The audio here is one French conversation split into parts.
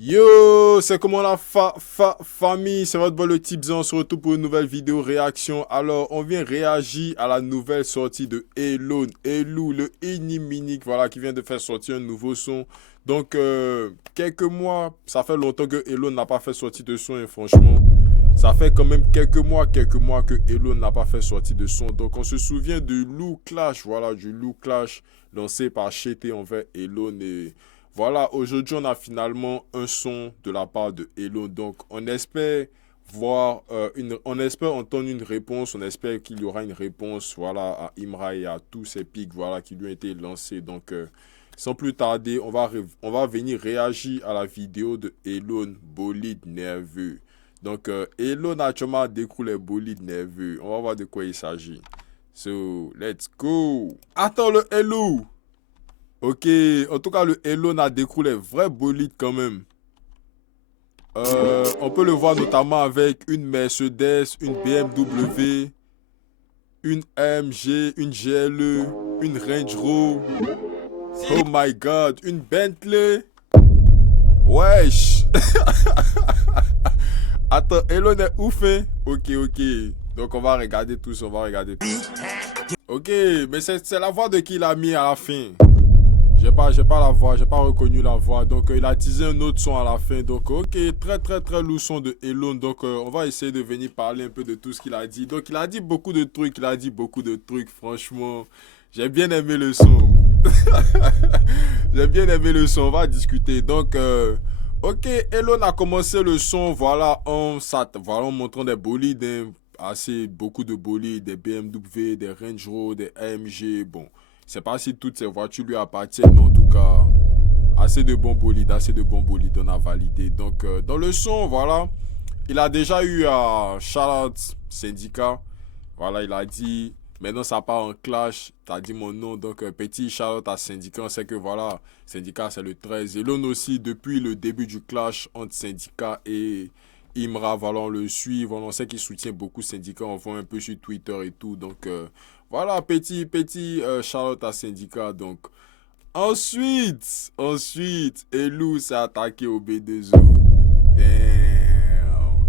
Yo, c'est comment la famille, c'est votre boy le Tipzan, on se retrouve pour une nouvelle vidéo réaction. Alors, on vient réagir à la nouvelle sortie de Elone, Elou, le Iniminique, voilà, qui vient de faire sortir un nouveau son. Donc, quelques mois, ça fait longtemps que Elone n'a pas fait sortir de son, et franchement, ça fait quand même quelques mois que Elone n'a pas fait sortir de son. Donc, on se souvient du Lou Clash, voilà, du Lou Clash lancé par Chété envers Elone et... Voilà, aujourd'hui on a finalement un son de la part de Elon. Donc on espère on espère entendre une réponse, on espère qu'il y aura une réponse, voilà, à Imra et à tous ces pics, voilà, qui lui ont été lancés. Donc sans plus tarder, on va venir réagir à la vidéo de Elon Bolide nerveux. Donc Elon a actuellement découvert les bolides nerveux. On va voir de quoi il s'agit. So let's go. Attends le Hello. Ok, en tout cas, le Elon a découlé vrai bolide quand même. On peut le voir notamment avec une Mercedes, une BMW, une AMG, une GLE, une Range Rover. Oh my god, une Bentley. Wesh. Attends, Elon est ouf, hein? Ok, ok. Donc on va regarder tous, on va regarder tous. Ok, mais c'est la voix de qui il a mis à la fin. J'ai pas la voix, j'ai pas reconnu la voix. Donc il a teasé un autre son à la fin. Donc ok, très lourd son de Elon. Donc on va essayer de venir parler un peu de tout ce qu'il a dit. Donc il a dit beaucoup de trucs, franchement. J'ai bien aimé le son. J'ai bien aimé le son, on va discuter. Donc ok, Elon a commencé le son, voilà, en montrant des bolides, hein, beaucoup de bolides, des BMW, des Range Rover, des AMG, bon. Je sais pas si toutes ces voitures lui appartiennent, mais en tout cas, assez de bons bolides, on a validé. Donc, dans le son, voilà, il a déjà eu à Charlotte Syndicat. Voilà, il a dit, maintenant ça part en clash, t'as dit mon nom, donc petit Charlotte à Syndicat, on sait que voilà, Syndicat c'est le 13. Et l'on aussi, depuis le début du clash entre Syndicat et Imra, voilà, on le suit, voilà, on sait qu'il soutient beaucoup Syndicat, on voit un peu sur Twitter et tout, donc voilà, petit Charlotte à Syndicat, donc. Ensuite, Elou s'est attaqué au B2O. Damn.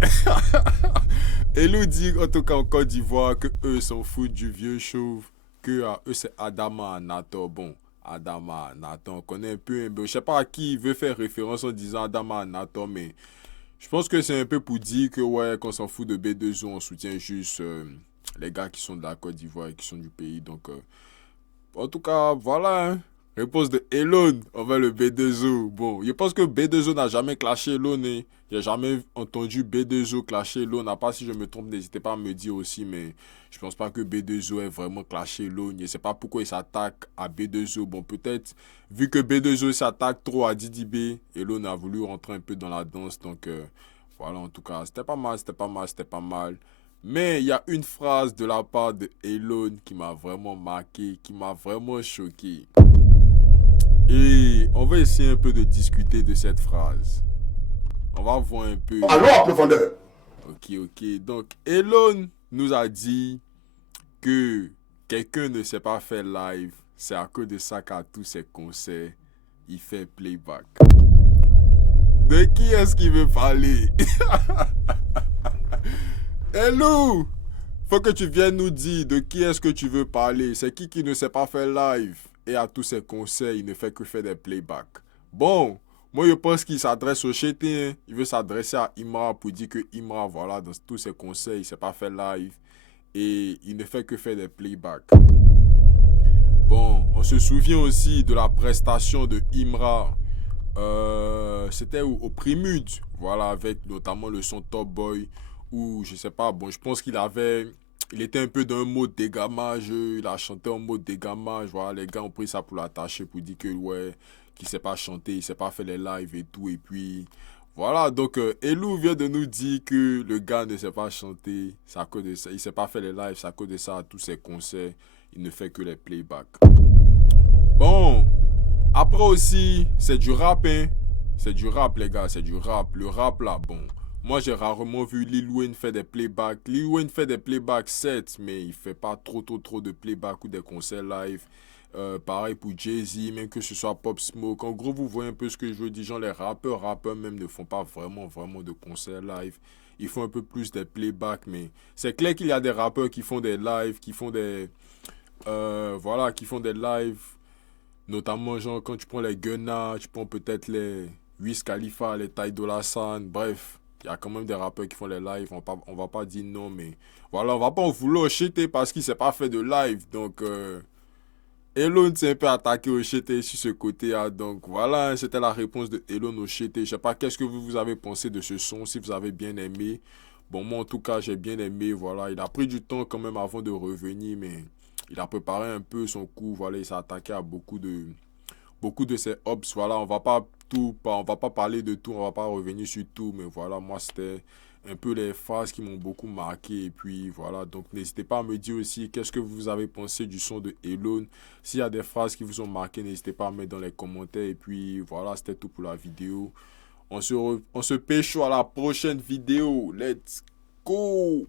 Elou dit, en tout cas en Côte d'Ivoire, que eux s'en foutent du vieux chauve, que eux c'est Adama Nathan. Bon, Adama Nathan, on connaît un peu, je sais pas à qui il veut faire référence en disant Adama Nathan, mais je pense que c'est un peu pour dire que ouais, qu'on s'en fout de B2O, on soutient juste les gars qui sont de la Côte d'Ivoire et qui sont du pays. Donc, en tout cas, voilà. Hein. Réponse de Elon envers le B2O. Bon, je pense que B2O n'a jamais clashé Elon. Hein. J'ai jamais entendu B2O clasher Elon. À part si je me trompe, n'hésitez pas à me dire aussi. Mais je pense pas que B2O ait vraiment clashé Elon. Je sais pas pourquoi il s'attaque à B2O. Bon, peut-être, vu que B2O s'attaque trop à Didi B, Elon a voulu rentrer un peu dans la danse. Donc, voilà, en tout cas, c'était pas mal. Mais il y a une phrase de la part de Elon qui m'a vraiment marqué, qui m'a vraiment choqué. Et on va essayer un peu de discuter de cette phrase. On va voir un peu. Allons en profondeur. Ok. Donc, Elon nous a dit que quelqu'un ne sait pas faire live. C'est à cause de ça qu'à tous ses concerts, il fait playback. De qui est-ce qu'il veut parler? Hello! Faut que tu viennes nous dire de qui est-ce que tu veux parler. C'est qui ne sait pas faire live? Et à tous ses concerts, il ne fait que faire des playbacks. Bon, moi je pense qu'il s'adresse au chété. Hein. Il veut s'adresser à Imra pour dire que Imra, voilà, dans tous ses concerts, il ne sait pas faire live. Et il ne fait que faire des playbacks. Bon, on se souvient aussi de la prestation de Imra. C'était au Prémude. Voilà, avec notamment le son Top Boy. Ou je sais pas, bon, je pense il était un peu dans un mode dégamage, il a chanté en mode dégamage, voilà, les gars ont pris ça pour l'attacher, pour dire que, ouais, qu'il sait pas chanter, il sait pas faire les lives et tout, et puis, voilà, donc, Elou vient de nous dire que le gars ne sait pas chanter, c'est à cause de ça, il sait pas faire les lives, c'est à cause de ça, à tous ses concerts, il ne fait que les playbacks. Bon, après aussi, c'est du rap, hein, c'est du rap, les gars, c'est du rap, le rap là, bon. Moi, j'ai rarement vu Lil Wayne faire des playbacks. Lil Wayne fait des playbacks, certes, mais il fait pas trop de playbacks ou des concerts live. Pareil pour Jay-Z, même que ce soit Pop Smoke. En gros, vous voyez un peu ce que je veux dire. Genre, les rappeurs même ne font pas vraiment de concerts live. Ils font un peu plus des playbacks, mais c'est clair qu'il y a des rappeurs qui font des lives, qui font des... voilà, qui font des lives. Notamment, genre, quand tu prends les Gunna, tu prends peut-être les Wiz Khalifa, les Ty Dolla $ign, bref. Il y a quand même des rappeurs qui font les lives, on va pas dire non, mais voilà, on va pas en vouloir cheater parce qu'il s'est pas fait de live. Donc, Elon s'est un peu attaqué au cheater sur ce côté-là. Donc, voilà, c'était la réponse de Elon au cheater. Je sais pas, qu'est-ce que vous avez pensé de ce son, si vous avez bien aimé. Bon, moi, en tout cas, j'ai bien aimé, voilà. Il a pris du temps quand même avant de revenir, mais il a préparé un peu son coup, voilà. Il s'est attaqué à beaucoup de ces hops, voilà, on va pas parler de tout, on va pas revenir sur tout, mais voilà, moi c'était un peu les phases qui m'ont beaucoup marqué, et puis voilà, donc n'hésitez pas à me dire aussi qu'est-ce que vous avez pensé du son de Elon. S'il y a des phrases qui vous ont marqué, n'hésitez pas à mettre dans les commentaires, et puis voilà, c'était tout pour la vidéo. On se pécho à la prochaine vidéo, let's go.